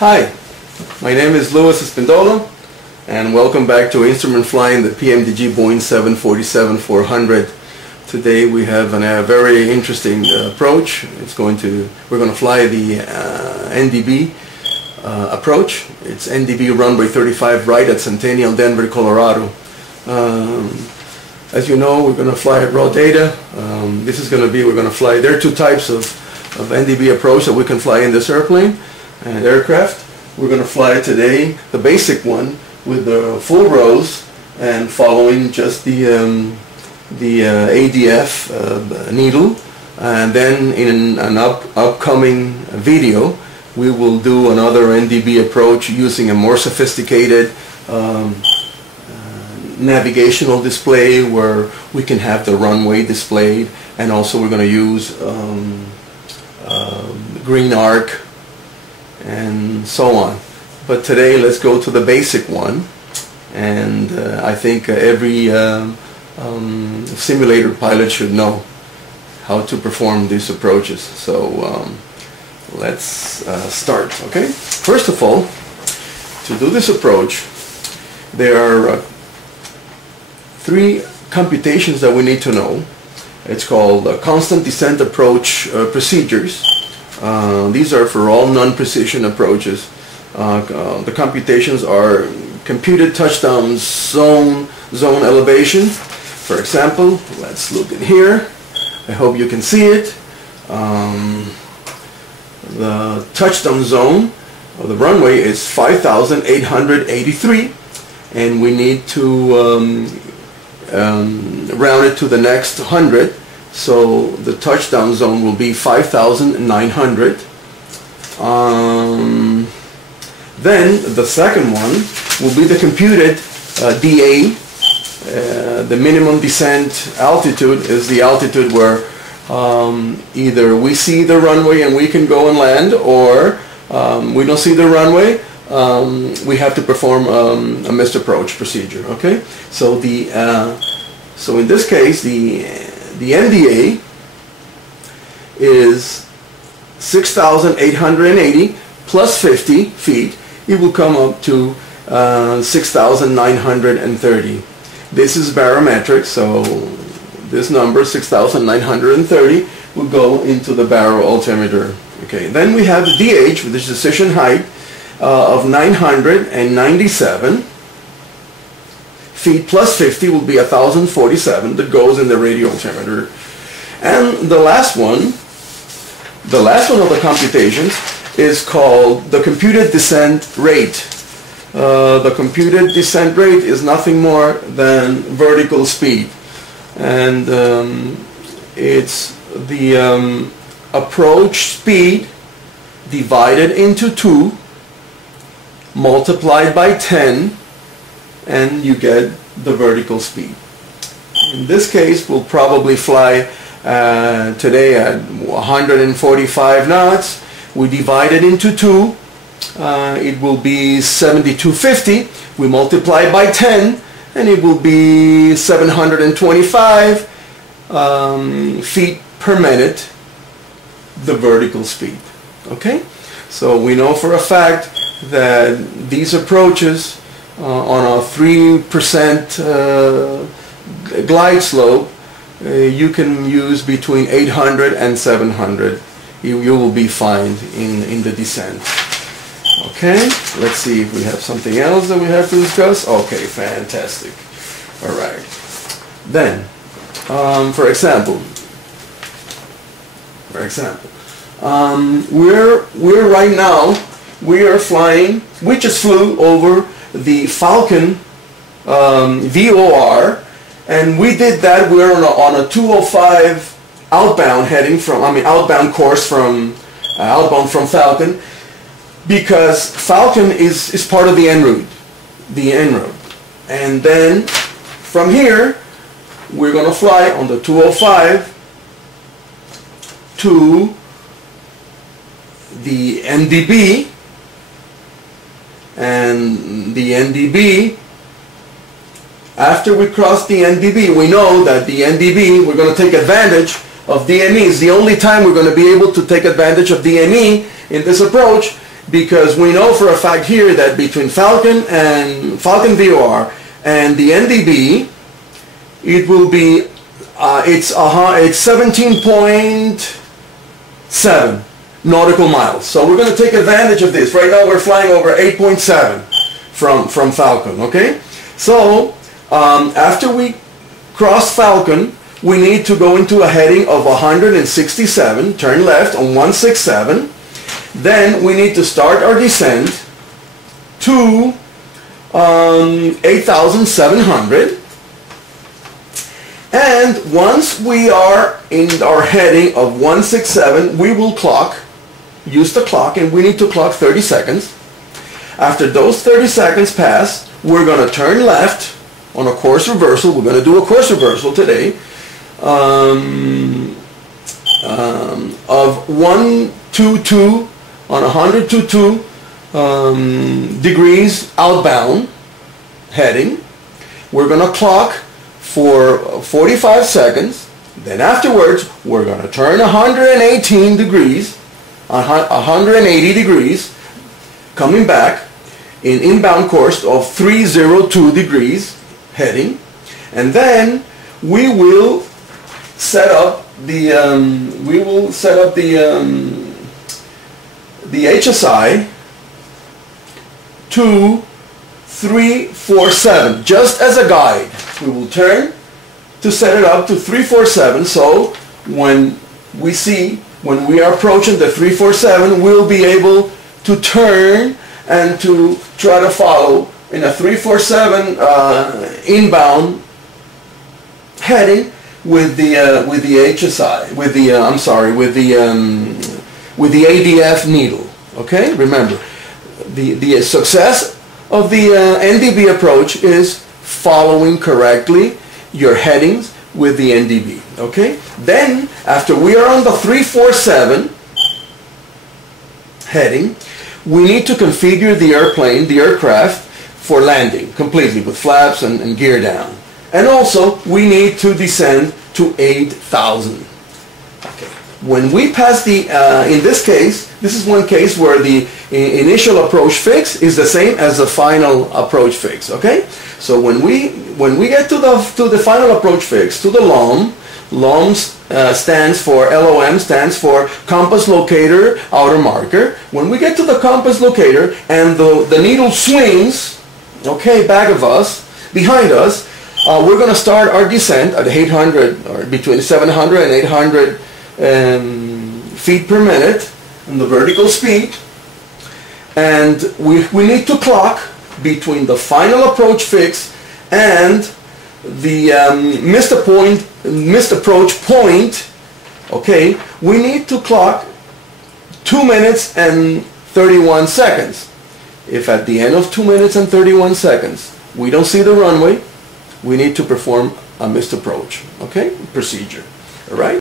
Hi, my name is Louis Espindola and welcome back to Instrument Flying the PMDG Boeing 747-400. Today we have a very interesting approach. We're going to fly the NDB approach. It's NDB runway 35 right at Centennial, Denver, Colorado. As you know, we're going to fly at raw data. We're going to fly, there are two types of NDB approach that we can fly in this airplane and aircraft. We're going to fly today the basic one with the full rows and following just the ADF needle, and then in an upcoming video we will do another NDB approach using a more sophisticated navigational display where we can have the runway displayed, and also we're going to use green arc and so on. But today let's go to the basic one, and I think every simulator pilot should know how to perform these approaches. So let's start. Okay, first of all, to do this approach there are three computations that we need to know. It's called constant descent approach procedures. These are for all non-precision approaches. The computations are computed touchdown zone elevation. For example, let's look in here. I hope you can see it. The touchdown zone of the runway is 5,883, and we need to round it to the next 100. So the touchdown zone will be 5,900. Then the second one will be the computed DA. The minimum descent altitude is the altitude where either we see the runway and we can go and land, or we don't see the runway. We have to perform a missed approach procedure. Okay, so so in this case the MDA is 6,880 plus 50 feet. It will come up to 6,930. This is barometric, so this number 6,930 will go into the baro altimeter. Okay, then we have the DH, which is decision height of 997 feet plus 50 will be 1,047 that goes in the radio altimeter. And the last one of the computations is called the computed descent rate. The computed descent rate is nothing more than vertical speed, and it's the approach speed divided into 2 multiplied by 10, and you get the vertical speed. In this case, we'll probably fly today at 145 knots. We divide it into 2. It will be 7250. We multiply by 10, and it will be 725 feet per minute, the vertical speed. Okay, so we know for a fact that these approaches on a 3% glide slope, you can use between 800 and 700. You will be fine in the descent. Okay, let's see if we have something else that we have to discuss. Okay, fantastic. All right. Then, for example, we're right now, we are flying, we just flew over the Falcon VOR, and we did that. We're on a 205 outbound outbound course from outbound from Falcon, because Falcon is part of the en route, and then from here we're going to fly on the 205 to the NDB, and the NDB, after we cross the NDB, we know that the NDB, we're going to take advantage of DME. It's the only time we're going to be able to take advantage of DME in this approach, because we know for a fact here that between Falcon and Falcon VOR and the NDB, it will be it's 17.7 nautical miles. So we're going to take advantage of this. Right now we're flying over 8.7 from Falcon. Okay, so after we cross Falcon, we need to go into a heading of 167, turn left on 167. Then we need to start our descent to 8,700. And once we are in our heading of 167, we will use the clock, and we need to clock 30 seconds. After those 30 seconds pass, we're going to turn left on a course reversal. We're going to do a course reversal today of 122 on 122 degrees outbound heading. We're going to clock for 45 seconds. Then afterwards, we're going to turn 180 degrees, coming back in inbound course of 302 degrees heading, and then we will set up the HSI to 347, just as a guide. We will turn to set it up to 347, so when we are approaching the 347, we'll be able to turn and to try to follow in a 347 inbound heading with the HSI, with the ADF needle. Okay, remember, the success of the NDB approach is following correctly your headings with the NDB. Okay, then after we are on the 347 heading, we need to configure the aircraft for landing completely with flaps and gear down. And also we need to descend to 8,000. Okay. When we pass the, in this case, this is one case where the initial approach fix is the same as the final approach fix. Okay, so when we get to the final approach fix, to the LOM, LOM stands for compass locator outer marker. When we get to the compass locator and the needle swings, okay, behind us, we're going to start our descent at 800, or between 700 and 800 feet per minute in the vertical speed, and we need to clock between the final approach fix and the missed approach point. Okay, we need to clock 2 minutes and 31 seconds. If at the end of 2 minutes and 31 seconds we don't see the runway, we need to perform a missed approach, okay, procedure. All right.